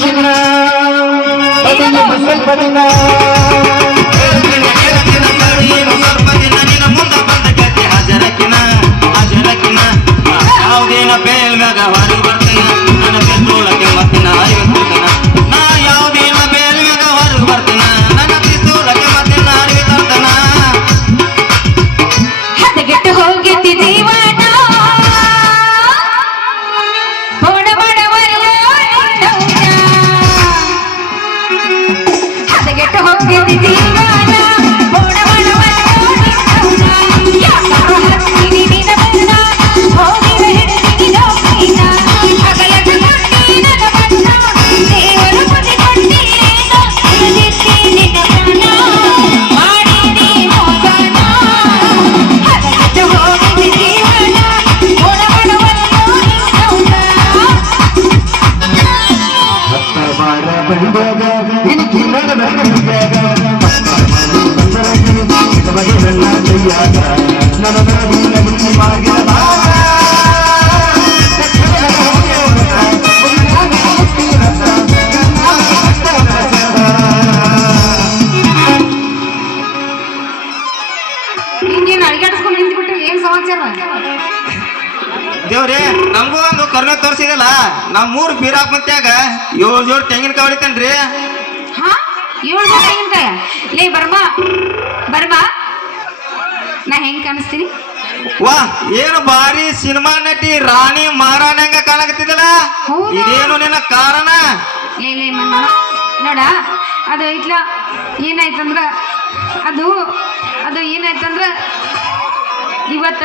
ಚಿನ್ನ ಸ್ವಲ್ಪ ದಿನ ಯಾವುದೇನ ಬೇಲ್ಮ್ಯಾಗ ಹೊರಗೆ ಬರ್ತೀನ ನನ್ನ ಪಿಸ್ತೂಲಕ್ಕೆ ಮತ್ತೆ ನಾ ಬರ್ತೀನ ನಾ ಯಾವುದೇನ ಬೇಲ್ಮ್ಯಾಗ ಹೊರಗೆ ಬರ್ತೀನ ನನ್ನ ಪಿಸ್ತೂಲಕ್ಕೆ ಮತ್ತೆ ನಾ ತರ್ತಾನ ಹದಗೆಟ್ಟು ಹೋಗಿದ್ದಿ ಜೀವನ ಬೋಡ ಬಡವಲ್ಲ ಹದಗೆಟ್ಟು ಹೋಗಿದ್ದಿ ಜೀವನ ಬೋಡ ಬಡವಲ್ಲ ಯಾರು ಹತ್ತೀನಿ ನಿನ್ನ ಬಂದ ಹೋಗಿದ ಹಿಡಿದಿನ ಹಗಲ ಕಟ್ಟಿನ ಬಣ್ಣ ದೇವರು ಬದಿ ಕೊಟ್ಟಿರೇನ ಉಳಿದಿತ್ತಿ ನಿನ್ನ ಪ್ರಾಣ ಮಾಡಿದಿ ಮೋಸನ ಹದಗೆಟ್ಟು ಹೋಗಿದ್ದಿ ಜೀವನ ಬೋಡ ಬಡವಲ್ಲ ಹತ್ತ ಬಾರ ಬಂದಾಗ ನಿನಗೆ ನನ್ನ ಬಂದಾಗ ಹಿಂಗೇನು ಅಡಿಗಾಡಿಸ್ಕೊಂಡು ನಿಂತ್ಬಿಟ್ರೆ ಏನ್ ಸಮಾಚಾರ ದೇವ್ರಿ ನಮಗೂ ಒಂದು ಕರ್ನ ತೋರಿಸಿದಲ್ಲ ನಾವ್ 3 ಬೀರಾಕ್ ಮಂತ್ಯಾಗ 7 ಜೋಡ್ ತೆಂಗಿನಕಾಯಿ ಹೊಡಿತೇನ್ರಿ ಹಾ 7 ಜನ ತೆಂಗಿನಕಾಯ ಲೇ ಬರ್ಮಾ ಬರ್ಮಾ ನಾ ಹೆಂಗ್ ಕಾಣಿಸ್ತೀನಿ ವಾ ಏನು ಬಾರಿ ಸಿನಿಮಾ ನಟಿ ರಾಣಿ ಮಹಾರಾಣಂಗ ಕಾಣಕತ್ತಿದಲ್ಲ ಹೌದಾ? ಇದೇನು ನಿನ್ನ ಕಾರಣ ಲೇ ಲೇ ಮನ್ನ ನೋಡ ಅದು ಐತ್ಲ ಏನಾಯ್ತಂದ್ರ ಅದು ಅದು ಏನಾಯ್ತಂದ್ರ ಇವತ್ತ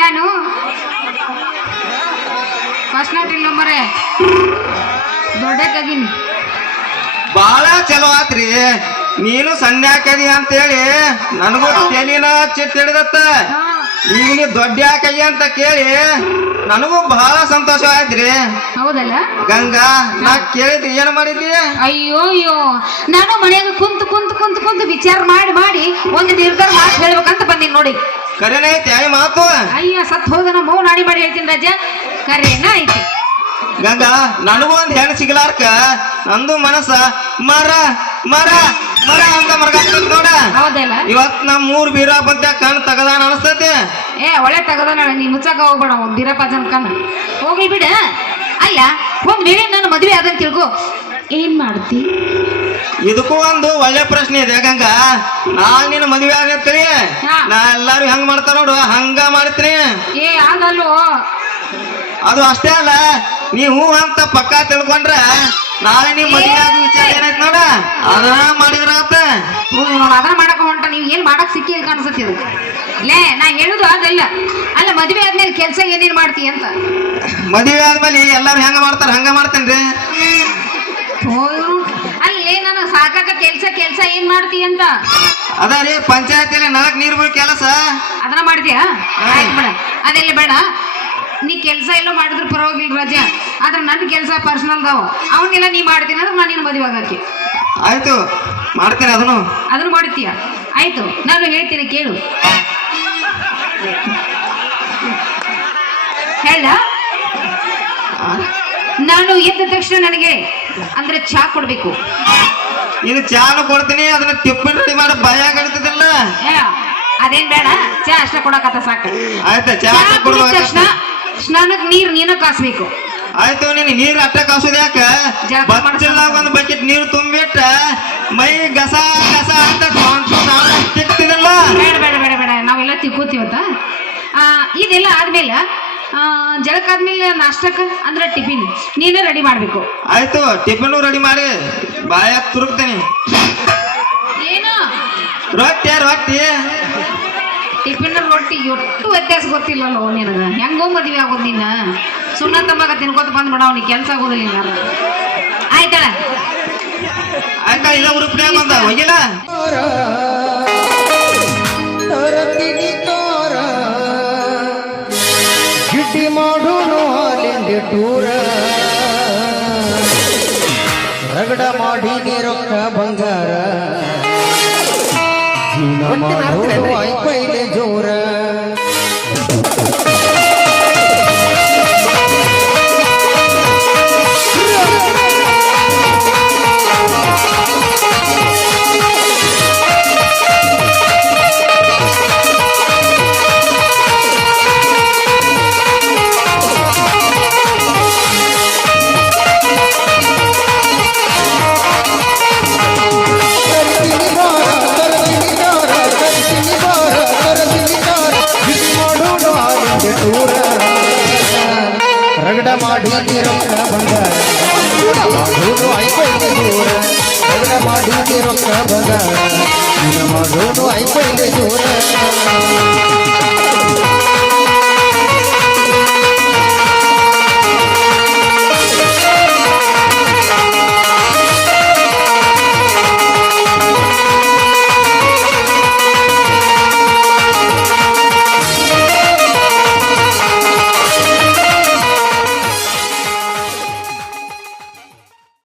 ನಾನು ಫಸ್ಟ್ ನೈಟ್ ಇಲ್ಲ ಮರೆ ದೊಡ್ಡಕ್ಕಾಗಿನಿ ಬಾಳ ಚಲೋ ಆತ್ರಿ ನೀನು ಸಣ್ಣ ಅಂತೇಳಿ ನನಗೂ ತೆಲಿನ ಚಿಟ್ ಹಿಡಿದತ್ತ ಈಗ ನೀ ದೊಡ್ಡ ಯಾಕಯ್ಯ ಅಂತ ಕೇಳಿ ನನಗೂ ಬಹಳ ಸಂತೋಷ ಆಯ್ತ್ರಿ ಹೌದಲ್ಲ ಗಂಗಾ ನಾ ಕೇಳಿದ್ರಿ ಏನ್ ಮಾಡಿದ್ರಿ ಅಯ್ಯೋ ಅಯ್ಯೋ ನಾನು ಮನೆಯಾಗ ಕುಂತು ಕುಂತು ಕುಂತು ಕುಂತು ವಿಚಾರ ಮಾಡಿ ಮಾಡಿ ಒಂದು ನಿರ್ಧಾರ ಮಾತು ಹೇಳ್ಬೇಕಂತ ಬಂದೀನಿ ನೋಡಿ ಕರೆನ ಐತಿ ಐ ಮಾತು ಅಯ್ಯ ಸತ್ ಹೋದ ನಮ್ಮ ಮೌ ನಾಡಿ ಮಾಡಿ ಹೇಳ್ತೀನಿ ರಾಜ ಕರೇನ ಐತಿ ಗಂಗಾ ನನಗೂ ಒಂದ್ ಹೆಣ್ಣು ಸಿಗ್ಲಾರ್ಕ ನಂದು ಮನಸ್ಸ ಮರ ಮರ ಮರ ಅಂತ ಮರಗಾಗ್ತದ ನೋಡ ಹೌದಲ್ಲ ಇವತ್ ನಮ್ 3 ಬೀರ ಬಂತ ಕಣ್ ತಗದಾನ ಅನಸ್ತೈತಿ ಏ ಒಳ್ಳೆ ತಗದ ನೀ ಮುಚ್ಚಾಕ ಹೋಗ್ಬೇಡ ಒಂದ್ ಬೀರಪ್ಪ ಕಣ್ಣ ಹೋಗ್ಲಿ ಬಿಡ ಅಲ್ಲ ಒಮ್ಮೆ ನನ್ನ ಮದ್ವೆ ಆದಂತ ತಿಳ್ಕೊ ಏನ್ ಮಾಡ್ತಿ ಇದಕ್ಕೂ ಒಂದು ಒಳ್ಳೆ ಪ್ರಶ್ನೆ ಇದೆ ಗಂಗಾ ನಾನ್ ನಿನ್ನ ಮದ್ವೆ ಆಗತ್ತೀನಿ ನಾ ಎಲ್ಲಾರು ಹೆಂಗ್ ಮಾಡ್ತಾರ ನೋಡು ಹಂಗ ಮಾಡ್ತೀನಿ ಏ ಆಗಲ್ಲೋ ಅದು ಅಷ್ಟೇ ಅಲ್ಲ ನೀ ಹೂ ಅಂತ ಪಕ್ಕ ತಿಳ್ಕೊಂಡ್ರ ನಾಳೆ ನೀವ್ ಮದ್ವೆ ಆಗ ವಿಚಾರ ಏನಾಯ್ತು ನೋಡ ಅದನ್ನ ಮಾಡಿದ್ರ ಆತ ನೋಡ ಅದನ್ನ ಮಾಡಕ ಹೊಂಟ ನೀವ್ ಏನ್ ಮಾಡಕ್ ಸಿಕ್ಕಿ ಕಾಣಿಸತಿ ಅದು ಲೇ ನಾ ಹೇಳುದು ಅದಲ್ಲ ಅಲ್ಲ ಮದ್ವೆ ಆದ್ಮೇಲೆ ಕೆಲ್ಸ ಏನೇನ್ ಮಾಡ್ತಿ ಅಂತ ಮದ್ವೆ ಆದ್ಮೇಲೆ ಎಲ್ಲಾರು ಹೆಂಗ ಮಾಡ್ತಾರ ಹಂಗ ಮಾಡ್ತೇನ್ರಿ ಅಲ್ಲೇ ನಾನು ಸಾಕಾಗ ಕೆಲ್ಸ ಕೆಲ್ಸ ಏನ್ ಮಾಡ್ತಿ ಅಂತ ಅದ ರೀ ಪಂಚಾಯತಿಯಲ್ಲಿ ನಳಕ್ ನೀರ್ ಬಿಡ್ ಕೆಲಸ ಅದನ್ನ ಮಾಡ್ತೀಯಾ ಆಯ್ತು ಬೇಡ ಅದೆಲ್ಲ ಬೇಡ ನೀ ಕೆಲ್ಸ ಎಲ್ಲೋ ಮಾಡಿದ್ರು ಪರವಾಗಿಲ್ಲ ರಜಾ ಆದ್ರೆ ನನ್ನ ಕೆಲ್ಸ ಪರ್ಸನಲ್ ದಾವ ಅವನ್ನೆಲ್ಲ ನೀ ಮಾಡ್ತೀನಿ ಅಂದ್ರೆ ನಾನು ನಿನ್ನ ಮದುವೆ ಆಗಕ್ಕೆ ಆಯ್ತು ಮಾಡ್ತೇನೆ ಅದನ್ನು ಮಾಡ್ತೀಯ ಆಯ್ತು ನಾನು ಹೇಳ್ತೀನಿ ಕೇಳು ಹೇಳ ನಾನು ಎದ್ದ ತಕ್ಷಣ ನನಗೆ ಅಂದ್ರೆ ಚಾ ಕೊಡ್ಬೇಕು ನೀನು ಚಾನು ಕೊಡ್ತೀನಿ ಅದನ್ನ ಟಿಪ್ಪನ್ ರೆಡಿ ಮಾಡಿ ಭಯ ಕಳಿತದಲ್ಲ ಅದೇನ್ ಬೇಡ ಚಾ ಅಷ್ಟ ಕೊಡಕತ್ತ ಸಾಕು ಆಯ್ತಾ ಚಾ ಕುಡಿದ ತಕ್ಷಣ ಸ್ನಾನಕ್ ನೀರ್ ನೀನ ಕಾಸ್ಬೇಕು ಆಯ್ತು ನೀನು ನೀರ್ ಅಟ್ಟ ಕಾಸೋದ್ ಯಾಕ ಬಚ್ಚಲ್ದಾಗ ಒಂದ್ ಬಕೆಟ್ ನೀರು ತುಂಬಿಟ್ಟ ಮೈ ಗಸ ಗಸ ಅಂತ ತಿಕ್ತಿದಲ್ಲ ಬೇಡ ಬೇಡ ಬೇಡ ಬೇಡ ನಾವೆಲ್ಲ ತಿಕ್ಕೋತೀವತ್ತ ಇದೆಲ್ಲ ಆದ್ಮೇಲೆ ಜಳಕ ಆದ್ಮೇಲೆ ನಾಷ್ಟಕ್ಕ ಅಂದ್ರೆ ಟಿಫಿನ್ ನೀನೇ ರೆಡಿ ಮಾಡ್ಬೇಕು ಆಯ್ತು ಟಿಫಿನ್ ರೆಡಿ ಮಾಡಿ ಬಾಯ ತುರುಕ್ತೇನೆ ಏನು ರೊಟ್ಟಿ ರೊಟ್ಟಿ ಟಿಫಿನ್ ರೊಟ್ಟಿ ಎಷ್ಟು ವ್ಯತ್ಯಾಸ ಗೊತ್ತಿಲ್ಲಲ್ಲೋ ನಿನಗ ಹೆಂಗೋ ಮದ್ವೆ ಆಗೋದು ನೀನ ಸುಣ್ಣ ತಮ್ಮಗ ತಿನ್ಕೋತ ಬಂದ್ಬಿಡ ಅವ್ನಿಗೆ ಕೆಲ್ಸ ಆಗೋದಿಲ್ಲ ಆಯ್ತಳ ಆಯ್ತಾ ಇಲ್ಲ ಉರುಪ್ನ್ಯಾಗ ಬಂದ ಹೋಗಿಲ್ಲ ಗಿಟ್ಟಿ ಮಾಡೋನು ಹಾಲಿಂದ ಟೂರ ರಗಡ ಮಾಡಿ ರೊಕ್ಕ ಬಂಗಾರ ಪೈಲೆ ಜೋರ ಮಾಡಿ ರೊಕ್ಕ ಬಂಗಾರ ನಿನ್ನ ಮಾಡೋನು ಐಪೈಲೆ ದೂರ ಲಗ್ನ ಮಾಡಿ ರೊಕ್ಕ ಬಂಗಾರ ನಿನ್ನ ಮಾಡೋನು ಐಪೈಲೆ ದೂರ